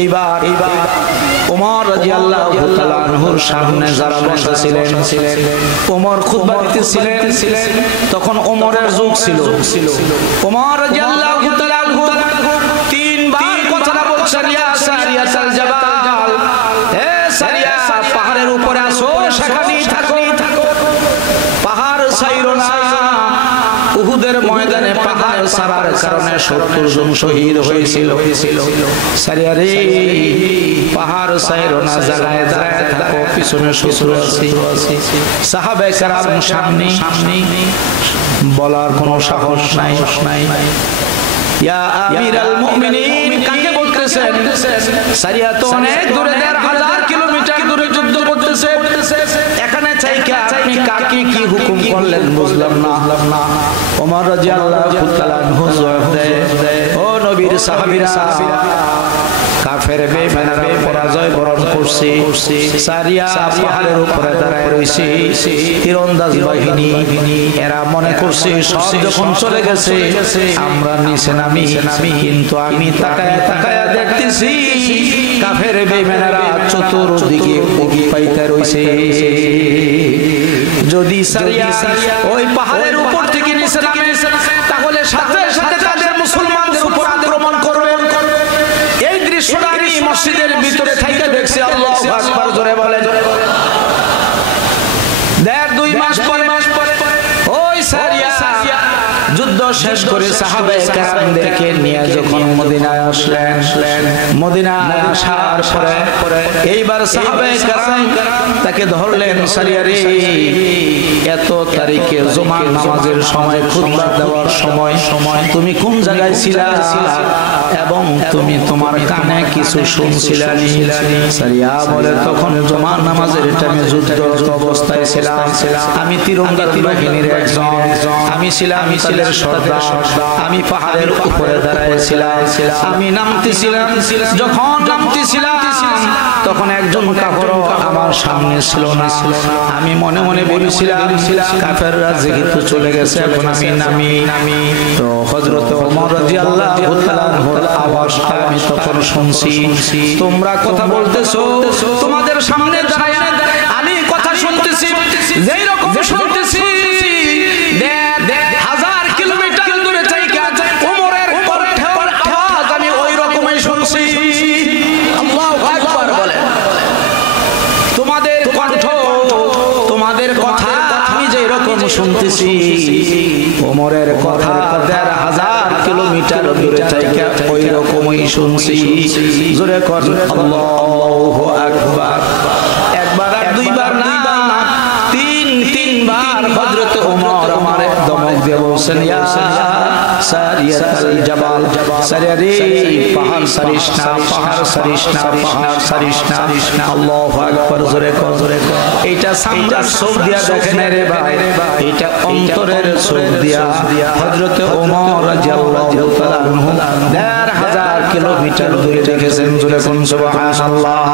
এইবার ওমর রাদিয়াল্লাহু তাআলা আনহুর সামনে যারা বসা ছিলেন, ওমর খুতবা দিতেছিলেন। তখন ওমরের যুগ ছিল। ওমর রাদিয়াল্লাহু তাআলা আনহু তিনবার কথাটা বলছেন, ইয়া সারিয়াতাল জাবাল, হে সারিয়া, পাহাড়ের উপরে আসো, সেখানেই থাকো, পাহাড় ছাইরো না। উহুদের ময়দানে পাহাড় ছাড়ার কারণে 70 জন শহীদ হয়েছিল। সারিয়া রে, পাহাড় ছাইরো না, জায়গায় দাঁড়ায় থাকো, পিছনে শত্রু আছে। সাহাবায়ে কেরাম সামনে, বলার কোনো সাহস নাই। ইয়া আমিরাল মুমিনিন, কাকে বলতেছেন? সারিয়া তো অনেক দূরে, 1000 কিলোমিটার দূরে যুদ্ধ করতেছে। এখানে চাইকে আপনি কাকে কি হুকুম করলেন বুঝলাম না। ওমর রাদিয়াল্লাহু তাআলা আনহু জবাব দেয়, ও নবীর সাহাবীরা, কাফের বেঈমানরা পরাজয় বরণ করছে। সারিয়া পাহাড়ের উপরে দাঁড়ায় রয়েছে, তীরন্দাজ বাহিনী। এরা মনে করছে সব যখন চলে গেছে আমরা নিচে নামি, কিন্তু আমি তাকায়া তাকায়া দেখতেছি কাফের বেঈমানরা চতুর্দিকে উগি পাইতে রয়েছে। যদি সারিয়া ওই পাহাড়ের উপর থেকে নিচে নামে, তাহলে সাথে সাথে তাদের মুসলমানদের উপর আক্রমণ করবে। এই দৃশ্যটা আমি মসজিদের ভিতরে থেকে দেখছি। আল্লাহু আকবার, জোরে বলে। 1.5-2 মাস পরে ওই সারিয়া যুদ্ধ শেষ করে সাহাবায়ে কেরামদেরকে নিয়ে যখন মদিনায় আসলেন, মদিনায় আসার পরে এইবার সাহাবায়ে কেরাম তাকে ধরলেন, সারিয়া রে, এত তারিখে জুমার নামাজের সময়, খুতবা দেওয়ার সময় তুমি কোন জায়গায় ছিলা এবং তুমি তোমার কানে কিছু শুনছিলা? সারিয়া বলে, তখন জুমার নামাজের টাইমে যুদ্ধ অবস্থায় ছিলাম। আমি তীরন্দাজ বাহিনীর একজন, আমি ছিলাম সর্দার। আমি পাহাড়ের উপরে দাঁড়াইছিলাম, আমি নামতেছিলাম। যখন নামতেছিলাম তখন একজন কাফেরও আমার সামনে ছিল না। আমি মনে মনে বলেছিলাম কাফেররা যেহেতু চলে গেছে, এখন আমি নামি। তো হযরত ওমর রাদিয়াল্লাহু তাআলা আনহুর আওয়াজটা আমি তখন শুনছি। তোমরা কথা বলতেছো, তোমাদের সামনে দাঁড়ায় আমি কথা শুনতেছি। যেই রকম শুনতেছি, 1000 কিলোমিটার দূরে থেকে ওমরের কণ্ঠের আওয়াজ আমি ওই রকমই শুনছি। আল্লাহু আকবার বলে। তোমাদের কণ্ঠ, তোমাদের কথা আমি যেই রকম শুনতেছি, ওমরের কথা 1000 কিলোমিটার দূরে থেকে ওই রকমই শুনছি। জোরে কর আল্লাহু আকবার। একবার আর দুইবার না, তিনবার হযরত ওমর আমার দমক দিয়ে বলছেন, ইয়া সারিয়াতাল জাবাল, সারিয়া রে, পাহাড় সারিস না, পাহাড় সারিস না, পাহাড় সারিস না। আল্লাহু আকবার, জোরে কর। এটা সামরার চোখ দিয়া দেখেন রে ভাই, এটা অন্তরের চোখ দিয়া হযরত ওমর রাদিয়াল্লাহু তাআলা আনহু 1000 কিলোমিটার দূরে দেখেছেন। জোরে কোন সুবহানাল্লাহ।